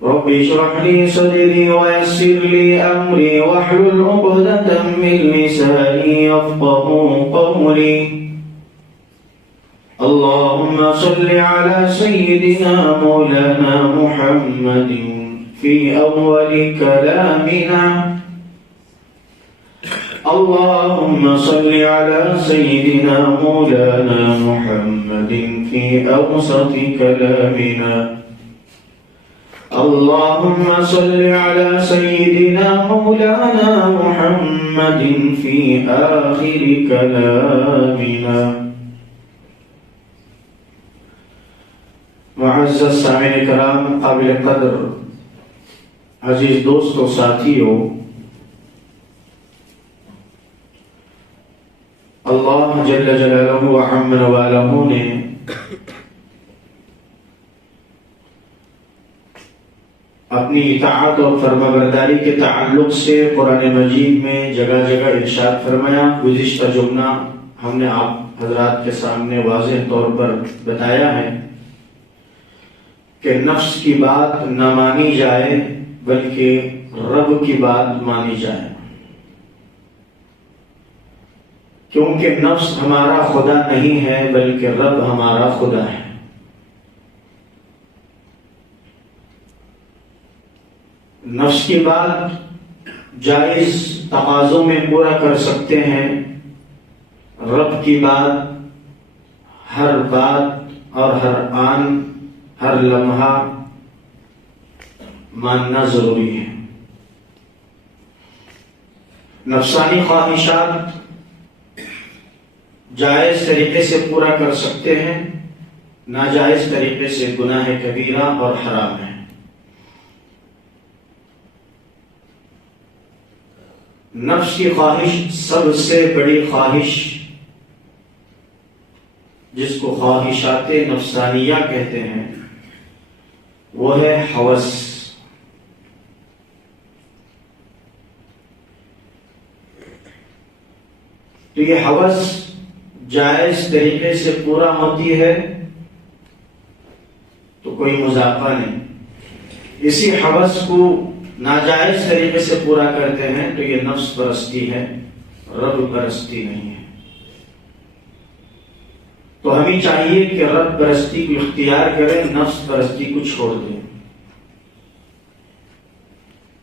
رب اشرح لي صدري ويسر لي أمري واحلل عقدة من لساني يفقهوا قولي. اللهم صل على سيدنا مولانا محمد في أول كلامنا. اللهم صل على سيدنا مولانا محمد في أوسط كلامنا. اللهم صل على سيدنا مولانا محمد في آخر كلامنا. معزز سامعین کرام، قابل قدر عزیز دوستو، ساتھیو، اللہ جل جلالہ و عم نوالہ نے اپنی اطاعت اور فرمانبرداری کے تعلق سے قرآن مجید میں جگہ جگہ ارشاد فرمایا. گزشتہ جمعہ ہم نے آپ حضرات کے سامنے واضح طور پر بتایا ہے کہ نفس کی بات نہ مانی جائے بلکہ رب کی بات مانی جائے، کیونکہ نفس ہمارا خدا نہیں ہے بلکہ رب ہمارا خدا ہے. نفس کی بات جائز تقاضوں میں پورا کر سکتے ہیں، رب کی بات ہر بات اور ہر آن ہر لمحہ ماننا ضروری ہے. نفسانی خواہشات جائز طریقے سے پورا کر سکتے ہیں، ناجائز طریقے سے گناہ کبیرہ اور حرام ہے. نفس کی خواہش سب سے بڑی خواہش، جس کو خواہشات نفسانیہ کہتے ہیں، وہ ہے ہوس. تو یہ ہوس جائز طریقے سے پورا ہوتی ہے تو کوئی مضافہ نہیں. اسی ہوس کو ناجائز طریقے سے پورا کرتے ہیں تو یہ نفس پرستی ہے، رب پرستی نہیں ہے. تو ہمیں چاہیے کہ رب پرستی کو اختیار کریں، نفس پرستی کو چھوڑ دیں.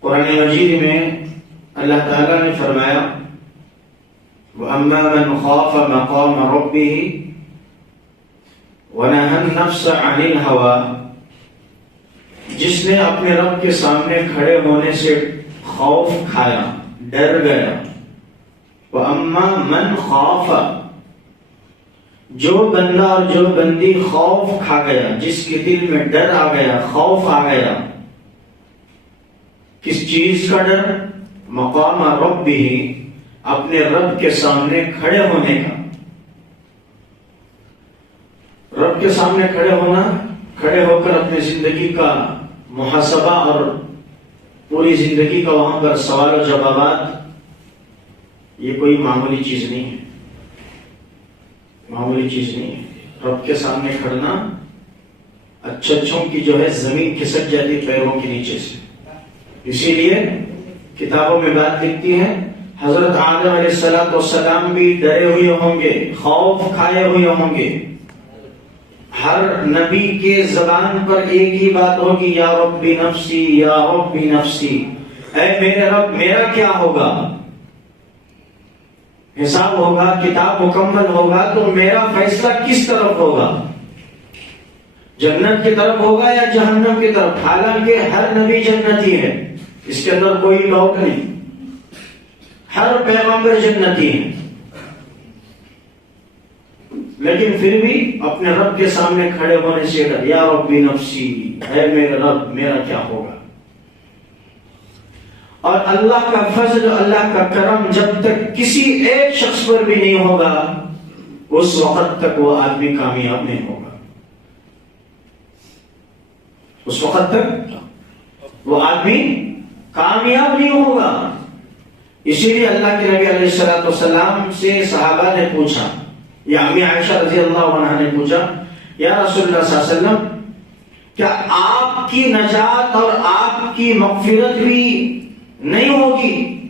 قرآن مجید میں اللہ تعالیٰ نے فرمایا وَأَمَّا مَنْ خَافَ مَقَامَ رَبِّهِ وَنَهَى النَّفْسَ عَنِ الْهَوَىٰ، جس نے اپنے رب کے سامنے کھڑے ہونے سے خوف کھایا، ڈر گیا. وَأَمَّا مَنْ خَافَ، جو بندہ اور جو بندی خوف کھا گیا، جس کے دل میں ڈر آ گیا، خوف آ گیا. کس چیز کا ڈر؟ مقام ربہ، اپنے رب کے سامنے کھڑے ہونے کا. رب کے سامنے کھڑے ہونا، کھڑے ہو کر اپنی زندگی کا محاسبہ اور پوری زندگی کا وہاں پر سوال و جوابات، یہ کوئی معمولی چیز نہیں ہے، معمولی چیز نہیں ہے. رب کے سامنے کھڑنا اچھوں کی جو ہے زمین کھسک جاتی پیروں کے نیچے سے. اسی لیے کتابوں میں بات لکھتی ہے حضرت آدم علیہ السلام بھی ڈرے ہوئے ہوں گے، خوف کھائے ہوئے ہوں گے. ہر نبی کے زبان پر ایک ہی بات ہوگی، یا ربی نفسی یا ربی نفسی، اے میرے رب میرا کیا ہوگا؟ حساب ہوگا، کتاب مکمل ہوگا تو میرا فیصلہ کس طرف ہوگا؟ جنت کی طرف ہوگا یا جہنم کی طرف؟ حالانکہ ہر نبی جنتی ہے، اس کے اندر کوئی ڈاؤٹ نہیں. ہر پیغمبر جنتی ہے، لیکن پھر بھی اپنے رب کے سامنے کھڑے ہونے سے ڈر، یا ربی نفسی، اے میرے رب میرا کیا ہوگا؟ اور اللہ کا فضل، اللہ کا کرم جب تک کسی ایک شخص پر بھی نہیں ہوگا اس وقت تک وہ آدمی کامیاب نہیں ہوگا. اس وقت تک وہ آدمی کامیاب نہیں ہوگا. اسی لیے اللہ کے نبی علیہ السلام سے صحابہ نے پوچھا، یا امی عائشہ رضی اللہ عنہا نے پوچھا، یا رسول اللہ صلی اللہ علیہ وسلم کیا آپ کی نجات اور آپ کی مغفرت بھی نہیں ہوگی؟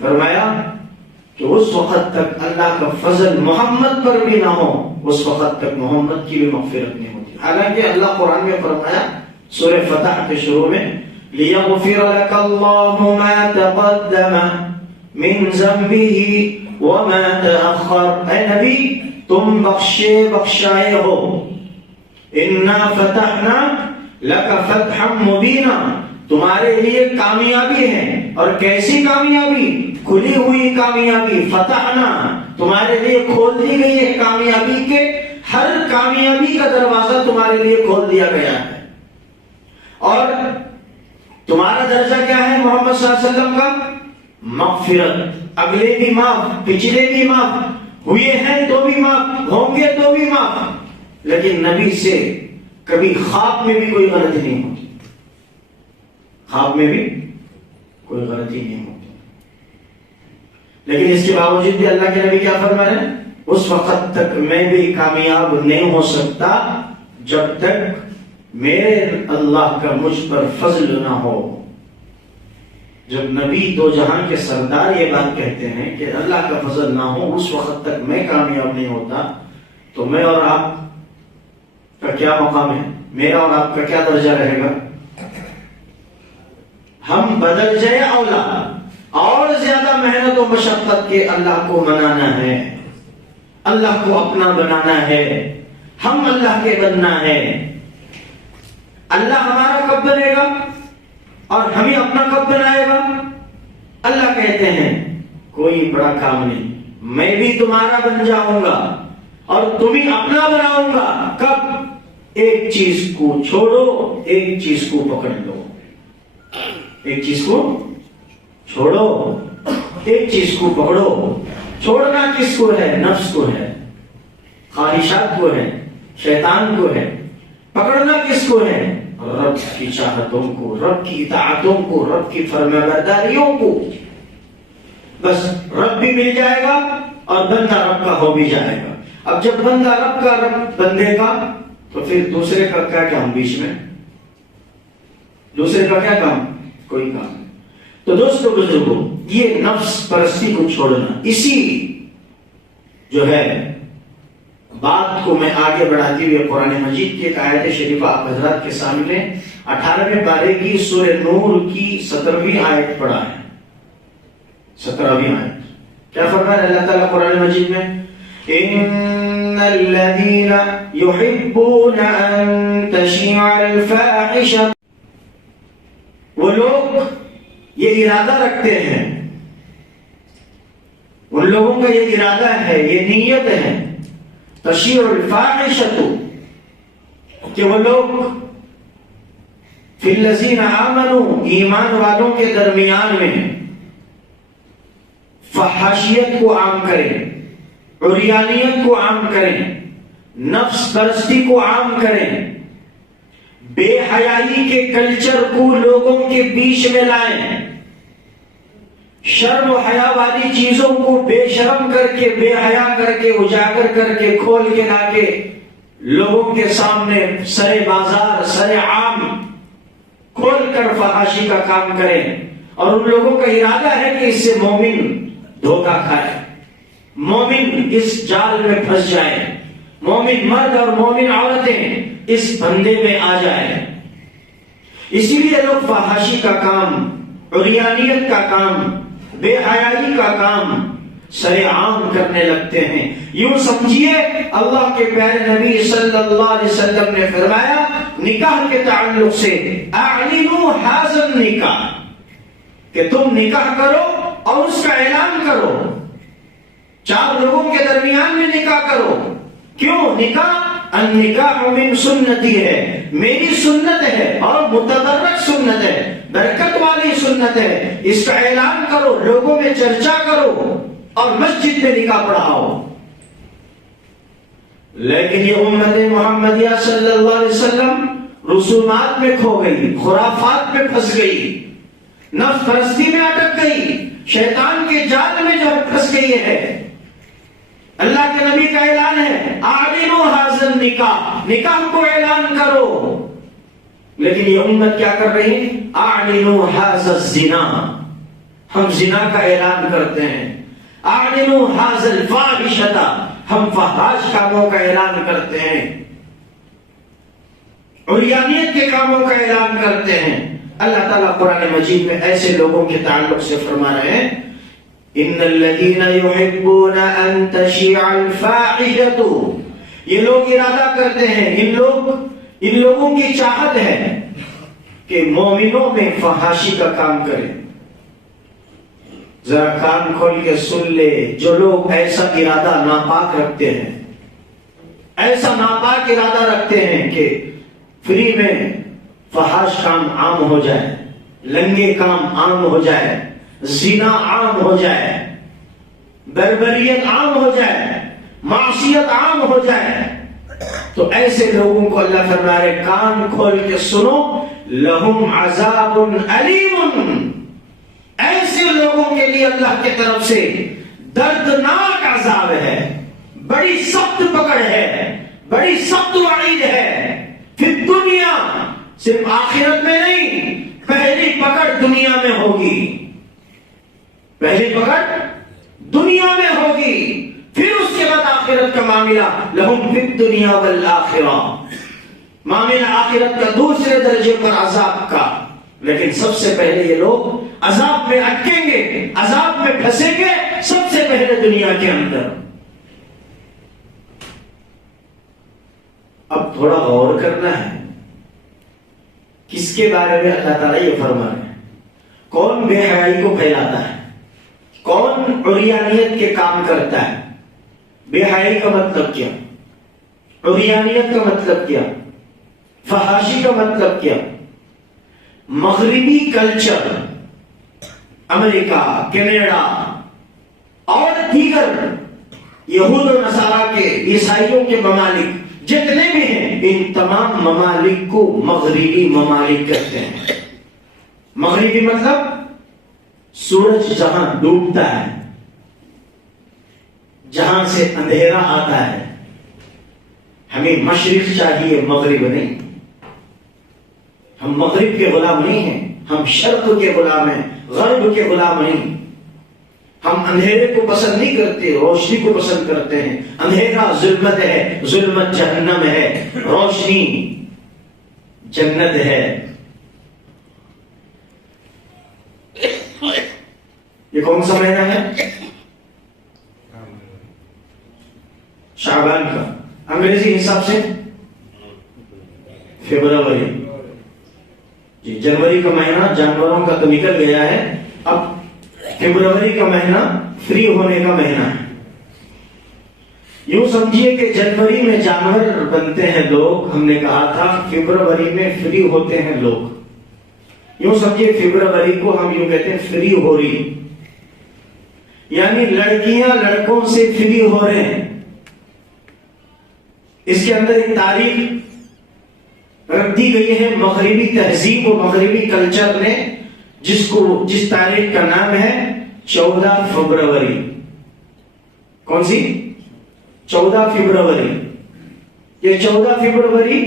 فرمایا کہ اس وقت تک اللہ کا فضل محمد پر بھی نہ ہو، اس وقت تک محمد کی بھی مغفرت نہیں ہوتی۔ حالانکہ اللہ قرآن میں فرمایا سورہ فتح کے شروع میں لِيَغْفِرَ لَكَ اللَّهُ مَا تَقَدَّمَ مِن ذَنبِهِ وَمَا تَأَخَّرَ، اے نبی تم بخشائے ہو، اِنَّا فَتَحْنَا لَكَ فَتْحًا مُبِينًا، تمہارے لیے کامیابی ہے، اور کیسی کامیابی؟ کھلی ہوئی کامیابی، فتحنا تمہارے لیے کھول دی گئی ہے کامیابی کے، ہر کامیابی کا دروازہ تمہارے لیے کھول دیا گیا ہے۔ اور تمہارا درجہ کیا ہے محمد صلی اللہ علیہ وسلم کا؟ مغفرت، اگلے بھی معاف، پچھلے بھی معاف، ہوئے ہیں تو بھی معاف، ہوں گے تو بھی معاف۔ لیکن نبی سے کبھی خواب میں بھی کوئی غلطی نہیں ہوتی، خواب میں بھی کوئی غلطی نہیں ہوتی۔ لیکن اس کے باوجود بھی اللہ کے نبی کیا فرما رہے ہیں؟ اس وقت تک میں بھی کامیاب نہیں ہو سکتا جب تک میرے اللہ کا مجھ پر فضل نہ ہو۔ جب نبی دو جہان کے سردار یہ بات کہتے ہیں کہ اللہ کا فضل نہ ہو اس وقت تک میں کامیاب نہیں ہوتا، تو میں اور آپ کا کیا مقام ہے؟ میرا اور آپ کا کیا درجہ رہے گا؟ ہم بدل جائے اولا، اور زیادہ محنت و مشقت کے اللہ کو منانا ہے، اللہ کو اپنا بنانا ہے، ہم اللہ کے بننا ہے۔ اللہ ہمارا کب بنے گا اور ہمیں اپنا کب بنائے گا؟ اللہ کہتے ہیں کوئی بڑا کام نہیں، میں بھی تمہارا بن جاؤں گا اور تمہیں اپنا بناؤں گا۔ کب؟ ایک چیز کو چھوڑو، ایک چیز کو پکڑ لو، ایک چیز کو چھوڑو، ایک چیز کو پکڑو۔ چھوڑنا کس کو ہے؟ نفس کو ہے، خواہشات کو ہے، شیطان کو ہے۔ پکڑنا کس کو ہے؟ رب کی چاہتوں کو، رب کی اطاعتوں کو، رب کی فرمانبرداریوں کو۔ بس رب بھی مل جائے گا اور بندہ رب کا ہو بھی جائے گا۔ اب جب بندہ رب کا رب بندے کا، تو پھر دوسرے کا کیا کام بیچ میں؟ دوسرے کا کیا کام؟ کوئی کام نہیں۔ تو دوستو بزرگوں، یہ نفس پرستی کو چھوڑنا، اسی جو ہے بات کو میں آگے بڑھاتے ہوئے قرآن مجید کی ایک آیت شریفہ آپ حضرات کے سامنے 18ویں پارے کی سورہ نور کی 17ویں آیت پڑھا ہے۔ 17ویں آیت کیا فرمایا اللہ تعالیٰ قرآن مجید میں؟ ان الذين يحبون ان تشيع الفاحشة، وہ لوگ یہ ارادہ رکھتے ہیں، ان لوگوں کا یہ ارادہ ہے، یہ نیت ہے، تشیع الفاحشۃ، کہ وہ لوگ فی الذین آمنوا، ایمان والوں کے درمیان میں فحاشیت کو عام کریں، عریانیت کو عام کریں، نفس پرستی کو عام کریں، بے حیائی کے کلچر کو لوگوں کے بیچ میں لائیں، شرم و حیا والی چیزوں کو بے شرم کر کے، بے حیا کر کے، اجاگر کر کے، کھول کے لا کے لوگوں کے سامنے سر بازار، سر عام کھول کر فحاشی کا کام کریں۔ اور ان لوگوں کا ارادہ ہے کہ اس سے مومن دھوکہ کھائے، مومن اس جال میں پھنس جائے، مومن مرد اور مومن عورتیں اس بندے میں آ جائیں۔ اسی لیے لوگ فحاشی کا کام، عریانیت کا کام، بے حیائی کا کام سر عام کرنے لگتے ہیں۔ یوں سمجھیے اللہ کے پیارے نبی صلی اللہ علیہ وسلم نے فرمایا نکاح کے تعلق سے، اعلنوا ھذا النکاح، کہ تم نکاح کرو اور اس کا اعلان کرو، چار لوگوں کے درمیان میں نکاح کرو۔ کیوں نکاح؟ النکاح من سنتی ہے، میری سنت ہے اور متبرک سنت ہے، برکت والی سنت ہے، اس کا اعلان کرو، لوگوں میں چرچا کرو اور مسجد میں نکاح پڑھاؤ۔ لیکن یہ امت محمدیہ صلی اللہ علیہ وسلم رسومات میں کھو گئی، خرافات میں پھنس گئی، نفس پرستی میں اٹک گئی، شیطان کے جال میں جو پھنس گئی ہے۔ اللہ کے نبی کا اعلان ہے اعلنوا ھذا النکاح، نکاح کو اعلان کرو، لیکن یہ امت کیا کر رہی ہے؟ اعلنوا ھذا الزنا، ہم زنا کا اعلان کرتے ہیں. اعلنوا ھذا الفاحشۃ، ہم فحش کاموں کا اعلان کرتے ہیں، عریانیت کے کاموں کا اعلان کرتے ہیں. اللہ تعالیٰ قرآن مجید میں ایسے لوگوں کے تعلق سے فرما رہے ہیں ان الذین یحبون ان تشیع الفاحشۃ، یہ لوگ ارادہ کرتے ہیں، ان لوگوں کی چاہت ہے کہ مومنوں میں فحاشی کا کام کریں. ذرا کان کھول کے سن لے، جو لوگ ایسا ارادہ ناپاک رکھتے ہیں، ایسا ناپاک ارادہ رکھتے ہیں کہ فری میں فحاش کام عام ہو جائے، لنگے کام عام ہو جائے، زنا عام ہو جائے، بربریت عام ہو جائے، معصیت عام ہو جائے، تو ایسے لوگوں کو اللہ فرما رہے کان کھول کے سنو، لہم عذاب علیم، ایسے لوگوں کے لیے اللہ کی طرف سے دردناک عذاب ہے، بڑی سخت پکڑ ہے، بڑی سخت وعید ہے. پھر دنیا، صرف آخرت میں نہیں، پہلی پکڑ دنیا میں ہوگی، پہلی پکڑ دنیا میں ہوگی، پھر اس کے بعد آخرت کا معاملہ. لہم فی الدنیا والآخرہ، معاملہ آخرت کا دوسرے درجے پر عذاب کا. لیکن سب سے پہلے یہ لوگ عذاب میں اٹکیں گے، عذاب میں پھنسیں گے سب سے پہلے دنیا کے اندر. اب تھوڑا غور کرنا ہے، کس کے بارے میں اللہ تعالیٰ یہ فرما رہے ہیں؟ کون بے حیائی کو پھیلاتا ہے؟ کون عریانیت کے کام کرتا ہے؟ بے حیائی کا مطلب کیا؟ عریانیت کا مطلب کیا؟ فحاشی کا مطلب کیا؟ مغربی کلچر، امریکہ، کینیڈا اور دیگر یہود و نصارہ کے، عیسائیوں کے ممالک جتنے بھی ہیں، ان تمام ممالک کو مغربی ممالک کہتے ہیں. مغربی مطلب سورج جہاں ڈوبتا ہے، جہاں سے اندھیرا آتا ہے. ہمیں مشرق چاہیے، مغرب نہیں. ہم مغرب کے غلام نہیں ہیں، ہم شرق کے غلام ہیں، غرب کے غلام نہیں. ہم اندھیرے کو پسند نہیں کرتے، روشنی کو پسند کرتے ہیں. اندھیرا ظلمت ہے، ظلمت جہنم ہے، روشنی جنت ہے. یہ کون سا مہینہ ہے؟ شعبان کا. انگریزی حساب سے فروری. جی، جنوری کا مہینہ جانوروں کا تو نکل گیا ہے، اب فروری کا مہینہ فری ہونے کا مہینہ ہے. یوں سمجھیے کہ جنوری میں جانور بنتے ہیں لوگ، ہم نے کہا تھا فروری میں فری ہوتے ہیں لوگ. یوں سمجھیے فروری کو ہم یوں کہتے ہیں فری ہو رہی، یعنی لڑکیاں لڑکوں سے فری ہو رہے ہیں. اس کے اندر ایک تاریخ رکھ دی گئی ہے مغربی تہذیب و مغربی کلچر نے، جس تاریخ کا نام ہے 14 فروری. کون سی؟ 14 فروری. یہ 14 فروری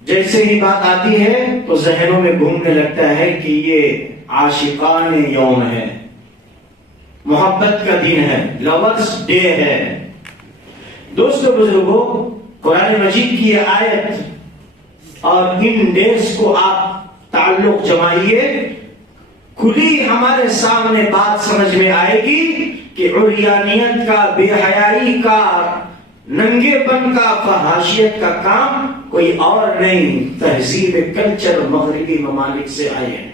جیسے ہی بات آتی ہے تو ذہنوں میں گھومنے لگتا ہے کہ یہ عاشقان یوم ہے، محبت کا دن ہے، لورز ڈے ہے. دوستو بزرگوں، قرآن مجید کی یہ آیت اور ان ڈیز کو آپ تعلق جمائیے، کھلی ہمارے سامنے بات سمجھ میں آئے گی کہ عریانیت کا، بے حیائی کا، ننگے پن کا، فحاشیت کا کام کوئی اور نہیں، تہذیب کلچر مغربی ممالک سے آئے ہیں.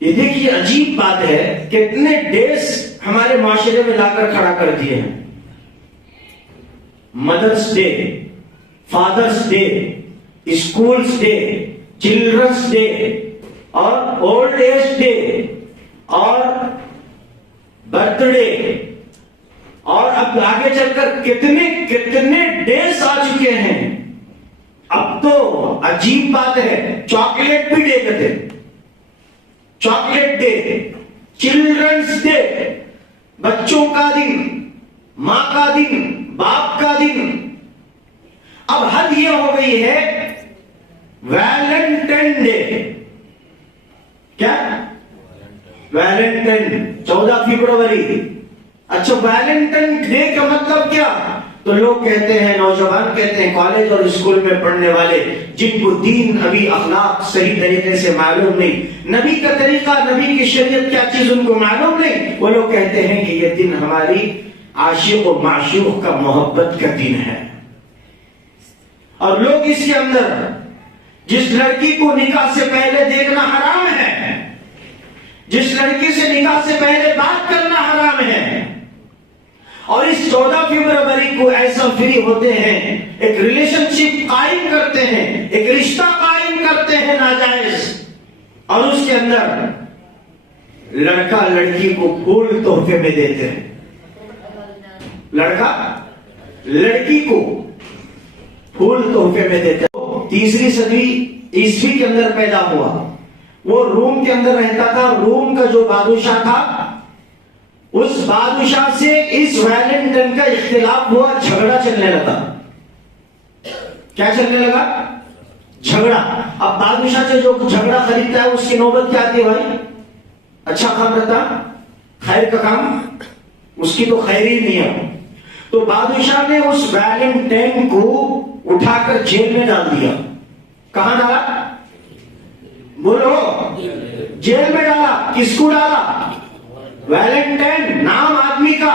یہ دیکھیے عجیب بات ہے کہ اتنے ڈیز ہمارے معاشرے میں لا کر کھڑا کر دیے ہیں. Mother's day, father's day, schools day, children's day اور اولڈ ایج ڈے اور برتھ ڈے، اور اب آگے چل کر کتنے ڈیز آ چکے ہیں. اب تو عجیب بات ہے، چاکلیٹ بھی ڈے کہتے، چاکلیٹ ڈے، چلڈرنس ڈے، بچوں کا دن، ماں کا دن، باپ کا دن. اب حد یہ ہو گئی ہے ویلنٹائن ڈے. کیا ویلنٹائن 14 فروری. اچھا ویلنٹائن ڈے کا مطلب کیا؟ تو لوگ کہتے ہیں، نوجوان کہتے ہیں، کالج اور اسکول میں پڑھنے والے جن کو دین ابھی اخلاق صحیح طریقے سے معلوم نہیں، نبی کا طریقہ، نبی کی شریعت کیا چیز ان کو معلوم نہیں، وہ لوگ کہتے ہیں کہ یہ دن ہماری عاشق و معشوق کا محبت کا دن ہے. اور لوگ اس کے اندر جس لڑکی کو نکاح سے پہلے دیکھنا حرام ہے، جس لڑکی سے نکاح سے پہلے بات کرنا حرام ہے، اور اس 14 فروری کو ایسا فری ہوتے ہیں، ایک ریلیشن شپ قائم کرتے ہیں، ایک رشتہ قائم کرتے ہیں ناجائز، اور اس کے اندر لڑکا لڑکی کو پھول تحفے میں دیتے ہیں. لڑکا لڑکی کو پھول تحفے میں دیتے ہیں. 3 صدی عیسوی کے اندر پیدا ہوا. وہ روم کے اندر رہتا تھا. روم کا جو بادشاہ تھا، اس بادشاہ سے اس ویلنٹائن کا اختلاف ہوا، جھگڑا چلنے لگا. کیا چلنے لگا؟ جھگڑا. اب بادشاہ سے جو جھگڑا خریدتا ہے اس کی نوبت کیا آتی ہے بھائی؟ اچھا کام رہتا، خیر کا کام اس کی تو خیر ہی نہیں ہے. تو بادشاہ نے اس ویلنٹائن کو اٹھا کر جیل میں ڈال دیا. کہاں ڈالا؟ بولو. جیل میں ڈالا. کس کو ڈالا؟ ویلنٹائن نام آدمی کا،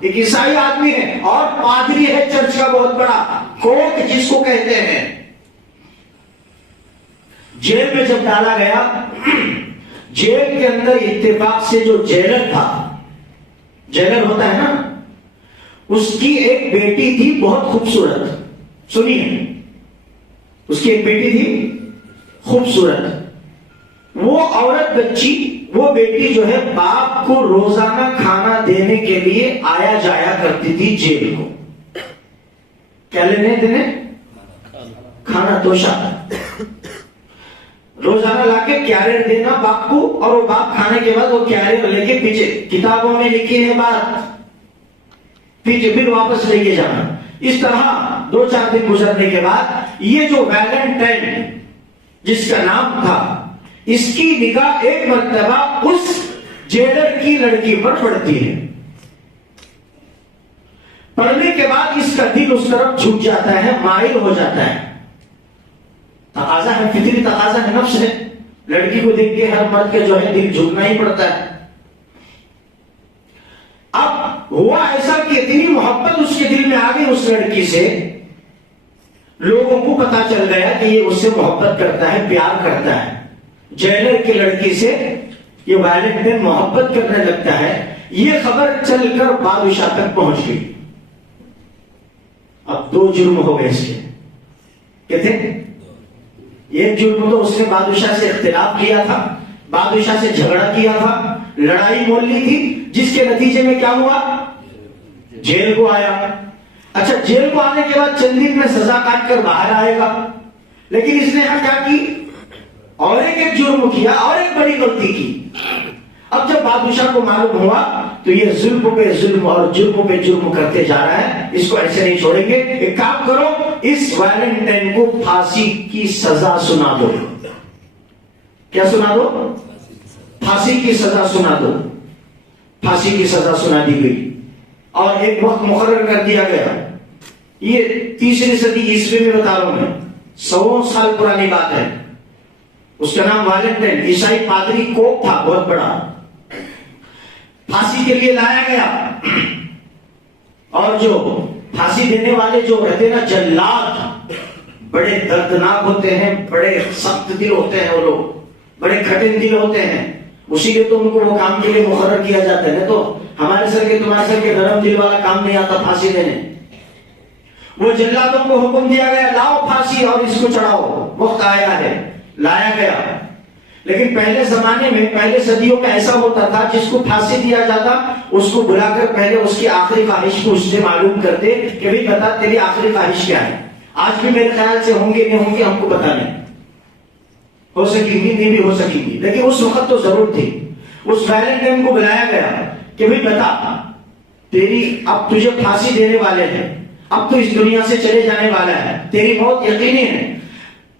ایک عیسائی آدمی ہے اور پادری ہے چرچ کا بہت بڑا، کوک جس کو کہتے ہیں. جیل میں جب ڈالا گیا، جیل کے اندر اتفاق سے جو جیلر تھا، جیلر ہوتا ہے نا، اس کی ایک بیٹی تھی بہت خوبصورت. سنیے، اس کی ایک بیٹی تھی خوبصورت. وہ عورت بچی، وہ بیٹی جو ہے باپ کو روزانہ کھانا دینے کے لیے آیا جایا کرتی تھی جیل کو. کیا لینے دینے؟ کھانا توشا. روزانہ لا کے کیریئر دینا باپ کو، اور وہ باپ کھانے کے بعد وہ کیریئر لے کے پیچھے، کتابوں میں لکھی ہے بات، پیچھے پھر واپس لے کے جانا. اس طرح 2-4 دن گزرنے کے بعد یہ جو ویلنٹائن جس کا نام تھا، اس کی نگاہ ایک مرتبہ اس جیلر کی لڑکی پر پڑتی ہے. پڑھنے کے بعد اس کا دل اس طرف جھک جاتا ہے، مائل ہو جاتا ہے. تقاضا ہے، فطری تقاضا ہے، نفس ہے. لڑکی کو دیکھ کے ہر مرد کے جو ہے دل جھکنا ہی پڑتا ہے. اب ہوا ایسا کہ اتنی محبت اس کے دل میں آ گئی اس لڑکی سے، لوگوں کو پتا چل گیا کہ یہ اس سے محبت کرتا ہے، پیار کرتا ہے. جیلر کی لڑکی سے یہ ویلنٹائن محبت کرنے لگتا ہے. یہ خبر چل کر بادشاہ تک پہنچ گئی. اب 2 جرم ہو گئے اس کے. کہتے ایک جرم تو اس نے بادشاہ سے اختلاف کیا تھا، بادشاہ سے جھگڑا کیا تھا، لڑائی مول لی تھی، جس کے نتیجے میں کیا ہوا؟ جیل کو آیا. اچھا جیل کو آنے کے بعد چند دن میں سزا کاٹ کر باہر آئے گا. لیکن اس نے کیا کی؟ اور ایک جرم کیا، اور ایک بڑی غلطی کی. اب جب بادشاہ کو معلوم ہوا تو یہ ظلم پہ ظلم اور جرم پہ جرم کرتے جا رہا ہے، اس کو ایسے نہیں چھوڑیں گے. ایک کام کرو، اس ویلنٹائن کو پھانسی کی سزا سنا دو. کیا سنا دو؟ پھانسی کی سزا سنا دو. پھانسی کی سزا سنا دی گئی اور ایک وقت مقرر کر دیا گیا. یہ 3 صدی عیسوی میں بتا رہا ہوں میں، 100 سال پرانی بات ہے. اس کا نام ویلنٹائن، عیسائی پادری کوک تھا بہت بڑا. پھانسی کے لیے لایا گیا، اور جو پھانسی دینے والے جو رہتے نا جلاد، بڑے دردناک ہوتے ہیں، بڑے سخت دل ہوتے ہیں، وہ لوگ بڑے کھٹن دل ہوتے ہیں. اسی لیے تو ان کو وہ کام کے لیے مقرر کیا جاتا ہے. تو ہمارے سر کے تمہارے سر کے نرم دل والا کام نہیں آتا پھانسی دینے. وہ جلادوں کو حکم دیا گیا، لاؤ پھانسی اور اس کو چڑھاؤ، وقت آیا ہے. لایا گیا. لیکن پہلے زمانے میں، پہلے صدیوں میں ایسا ہوتا تھا، جس کو پھانسی دیا جاتا اس کو بلا کر پہلے اس کی آخری خواہش کو اس سے معلوم کرتے کہ بھئی بتا تیری آخری خواہش کیا ہے. آج بھی میرے خیال سے ہوں گے نہیں ہوں گے ہم کو پتا نہیں، ہو سکیں گی نہیں بھی ہو سکیں گی، لیکن اس وقت تو ضرور تھی. اس ویلنٹائن کو بلایا گیا کہ بھئی بتا تیری، اب تجھے پھانسی دینے والے ہیں، اب تو اس دنیا سے چلے جانے والا ہے، تیری موت یقینی ہے،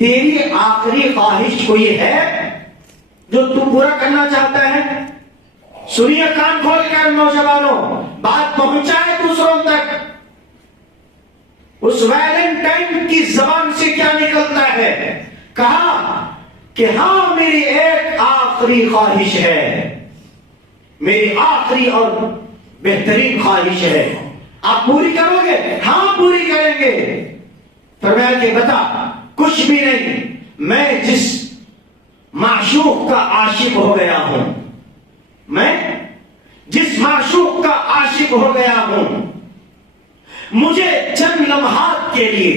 تیری آخری خواہش کوئی ہے جو تو پورا کرنا چاہتا ہے؟ سنیے کان کھول کر نوجوانوں، بات پہنچائے دوسروں تک. اس ویلنٹائن کی زبان سے کیا نکلتا ہے؟ کہا کہ ہاں میری ایک آخری خواہش ہے، میری آخری اور بہترین خواہش ہے، آپ پوری کرو گے؟ ہاں پوری کریں گے. فرمایا کہ بتا. کچھ بھی نہیں، میں جس معشوق کا عاشق ہو گیا ہوں، میں جس معشوق کا عاشق ہو گیا ہوں، مجھے چند لمحات کے لیے،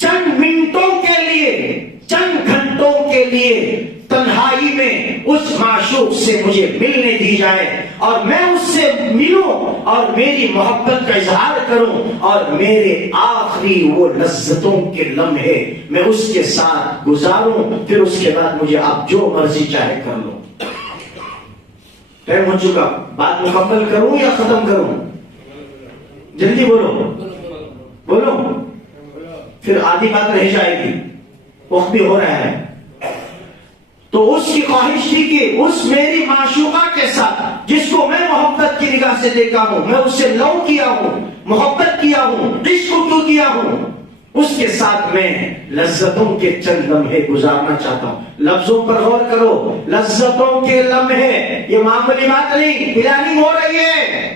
چند منٹوں کے لیے، چند گھنٹوں کے لیے تنہائی میں اس معشوق سے مجھے ملنے دی جائے، اور میں اس سے ملوں اور میری محبت کا اظہار کروں، اور میرے آخری وہ لذتوں کے لمحے میں اس کے ساتھ گزاروں. پھر اس کے بعد مجھے آپ جو مرضی چاہے کر لو. ٹائم ہو چکا، بات مکمل کروں یا ختم کروں؟ جلدی بولو بولو، پھر آدھی بات رہ جائے گی، وقت بھی ہو رہا ہے. تو اس کی خواہش تھی کہ اس میری معشوقہ کے ساتھ، جس کو میں محبت کی نگاہ سے دیکھا ہوں، میں اس سے لو کیا ہوں، محبت کیا ہوں، عشق کیوں کیا ہوں، اس کے ساتھ میں لذتوں کے چند لمحے گزارنا چاہتا ہوں. لفظوں پر غور کرو، لذتوں کے لمحے، یہ معمولی بات نہیں، پلاننگ ہو رہی ہے.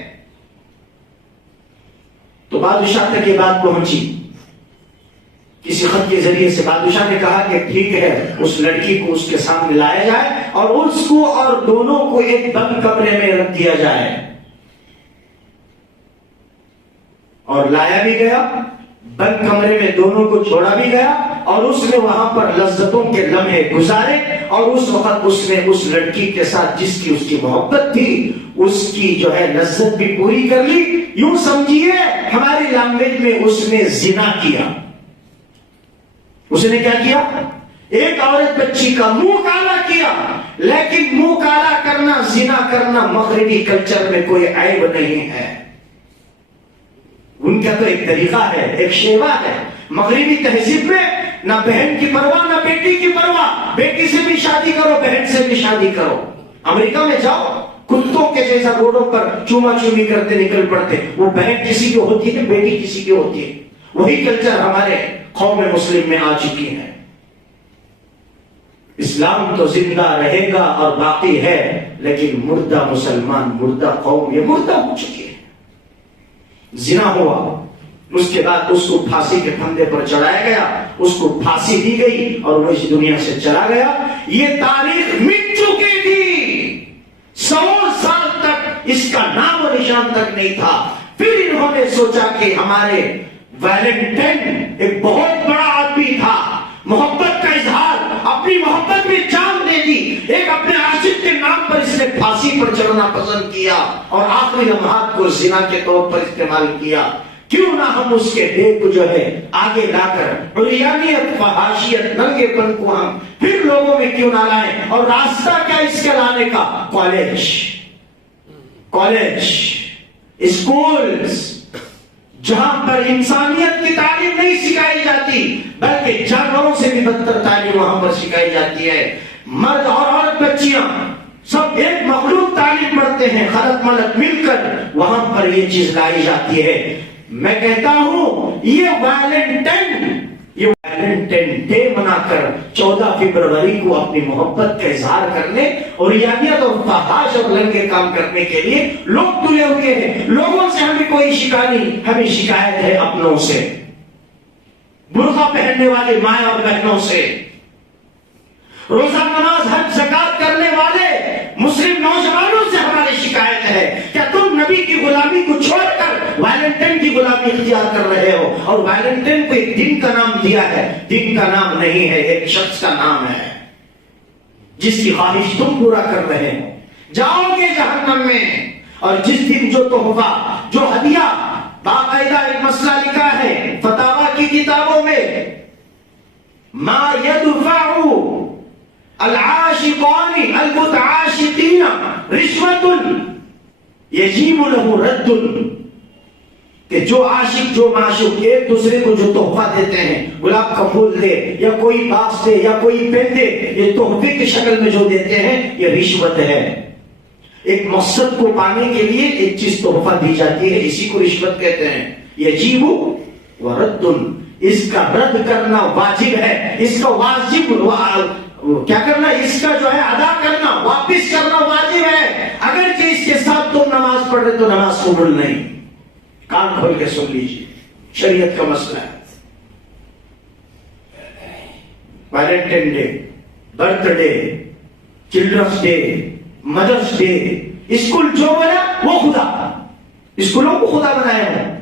تو بادشاہ تک یہ بات پہنچی. کسی خط کے ذریعے سے بادشاہ نے کہا کہ ٹھیک ہے، اس لڑکی کو اس کے سامنے لایا جائے اور اس کو اور دونوں کو ایک بند کمرے میں رکھ دیا جائے. اور لایا بھی گیا، بند کمرے میں دونوں کو چھوڑا بھی گیا، اور اس نے وہاں پر لذتوں کے لمحے گزارے. اور اس وقت اس نے اس لڑکی کے ساتھ جس کی اس کی محبت تھی، اس کی جو ہے لذت بھی پوری کر لی. یوں سمجھیے ہماری لینگویج میں اس نے زنا کیا. اس نے کیا کیا؟ ایک عورت بچی کا منہ کالا کیا. لیکن منہ کالا کرنا، زنا کرنا مغربی کلچر میں کوئی عیب نہیں ہے. ان کا تو ایک طریقہ ہے، ایک شیوا ہے. مغربی تہذیب میں نہ بہن کی پرواہ، نہ بیٹی کی پرواہ. بیٹی سے بھی شادی کرو، بہن سے بھی شادی کرو. امریکہ میں جاؤ، کتوں کے جیسا روڈوں پر چوما چومی کرتے نکل پڑتے. وہ بہن کسی کی ہوتی ہے، بیٹی کسی کی ہوتی ہے. وہی کلچر ہمارے قوم مسلم میں آ چکی ہے. اسلام تو زندہ رہے گا اور باقی ہے، لیکن مردہ مسلمان، مردہ قوم یہ مردہ ہو چکی ہے. زنا ہوا، اس کے بعد اس کو پھانسی کے پھندے پر چڑھایا گیا، اس کو پھانسی دی گئی اور وہ اس دنیا سے چلا گیا. یہ تاریخ مٹ چکی تھی، 100 سال تک اس کا نام و نشان تک نہیں تھا. پھر انہوں نے سوچا کہ ہمارے ویلنٹائن ایک بہت بڑا آدمی تھا، محبت کا اظہار، اپنی محبت میں جان دے دی. ایک اپنے عاشق کے نام پر اس نے پھانسی پر چڑھنا پسند کیا اور آخری لمحات کو زنا کے طور پر استعمال کیا. کیوں نہ ہم اس کے ڈے کو جو ہے آگے لا کر عریانیت، فحاشیت، ننگے پن کو ہم پھر لوگوں میں کیوں نہ لائیں؟ اور راستہ کیا اس کے لانے کا؟ کالج، اسکولز، جہاں پر انسانیت کی تعلیم نہیں سکھائی جاتی بلکہ جانوروں سے بھی بدتر تعلیم وہاں پر سکھائی جاتی ہے. مرد اور عورت، بچیاں سب ایک مخلوق تعلیم پڑھتے ہیں، خلق ملک مل کر وہاں پر یہ چیز لائی جاتی ہے. میں کہتا ہوں یہ ویلنٹائن ڈے منا کر 14 فروری کو اپنی محبت کا اظہار کرنے اور یانیت اور فحاش اور لنگے کام کرنے کے لیے لوگ تلے ہوئے ہیں. لوگوں سے ہمیں کوئی شکایت، ہمیں شکایت ہے اپنوں سے، برقع پہننے والے مائیں اور بہنوں سے، روزہ نماز حج زکات کرنے والے مسلم نوجوانوں سے ہماری شکایت ہے. کیا تم نبی کی غلامی کو چھوڑ کر ویلنٹائن کی غلامی اختیار کر رہے ہو؟ اور ویلنٹائن کو ایک دن کا نام دیا ہے. دن کا نام نہیں ہے، ایک شخص کا نام ہے جس کی خواہش تم پورا کر رہے ہو. جاؤ گے جہنم میں. اور جس دن جو تحفہ، جو ہدیہ، باقاعدہ ایک مسئلہ لکھا ہے فتاوی کی کتابوں میں، ما يدفع العاشقان المتعاشقین رشوۃ یجیب له رد. کہ جو عاشق جو معشوق ایک دوسرے کو جو تحفہ دیتے ہیں، گلاب کا پھول دے یا کوئی باغ دے یا کوئی پین دے، یہ تحفے کی شکل میں جو دیتے ہیں یہ رشوت ہے۔ ایک مقصد کو پانے کے لیے ایک چیز تحفہ دی جاتی ہے، اسی کو رشوت کہتے ہیں۔ یجیب ورد، اس کا رد کرنا واجب ہے، اس کا واجب کیا کرنا، اس کا جو ہے ادا کرنا، واپس کرنا واجب ہے۔ اگرچہ اس کے ساتھ تم نماز پڑھ رہے تو نماز قبول نہیں۔ کان کھول کے سن لیجیے، شریعت کا مسئلہ ہے۔ Valentine day, birthday, children's day, mother's day, school جو بنا وہ خدا، اسکولوں کو خدا بنایا ہو،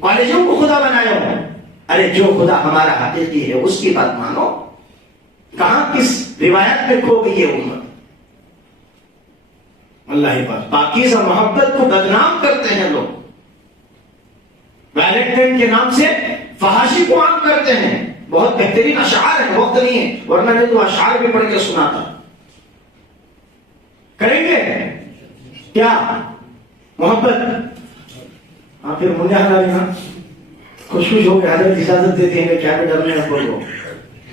کالجوں کو خدا بنایا ہو۔ ارے جو خدا ہمارا حقیقی ہے اس کی بات مانو۔ کہاں کس روایت میں کھو گئی ہے امت؟ اللہ پاک پاکیزہ محبت کو بدنام کرتے ہیں لوگ، ویلنٹائن کے نام سے فحاشی کو عام کرتے ہیں۔ بہت بہترین اشعار ہیں، وقت نہیں ہے ورنہ میں تو اشعار بھی پڑھ کے سناتا۔ کریں گے کیا محبت؟ ہاں پھر مجھے خوش ہو گیا، حضرت اجازت دیتے ہیں کہ کیا ڈرنے ہیں بولو؟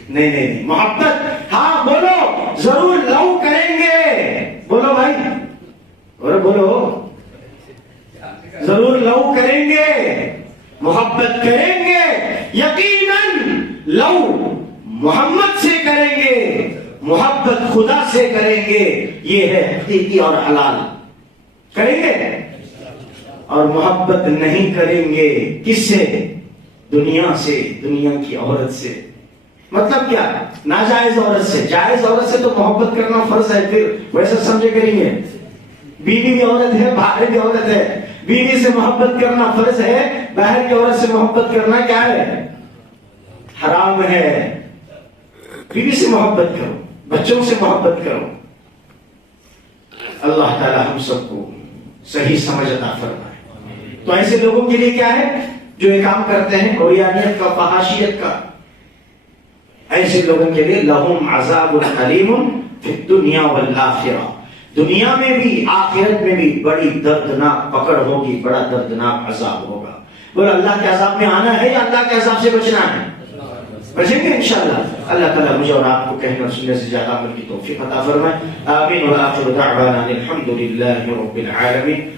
نہیں، محبت ہاں بولو، ضرور لو کریں گے، بولو بھائی، اور بولو ضرور لو کریں گے، محبت کریں گے، یقیناً لو محمد سے کریں گے، محبت خدا سے کریں گے، یہ ہے حقیقی اور حلال۔ کریں گے اور محبت نہیں کریں گے کس سے؟ دنیا سے، دنیا کی عورت سے۔ مطلب کیا؟ ناجائز عورت سے۔ جائز عورت سے تو محبت کرنا فرض ہے، پھر ویسا سمجھے کریں گے۔ بیوی بھی عورت ہے، باہر بھی عورت ہے، بیوی سے محبت کرنا فرض ہے، باہر کی عورت سے محبت کرنا کیا ہے؟ حرام ہے۔ بیوی سے محبت کرو، بچوں سے محبت کرو۔ اللہ تعالی ہم سب کو صحیح سمجھ عطا فرمائے۔ تو ایسے لوگوں کے لیے کیا ہے جو یہ کام کرتے ہیں عریانیت کا، فحاشیت کا، ایسے لوگوں کے لیے لہم عذاب علیم فی الدنیا والآخرہ، دنیا میں بھی آخرت میں بھی بڑی دردناک پکڑ ہوگی، بڑا دردناک عذاب ہوگا۔ بولو اللہ کے عذاب میں آنا ہے یا اللہ کے عذاب سے بچنا ہے؟ بچیں گے انشاءاللہ۔ اللہ تعالیٰ مجھے اور آپ کو کہنے اور سننے سے زیادہ عمل کی توفیق عطا فرمائے۔ آمین۔ وآخر دعوانا الحمد للہ رب العالمین۔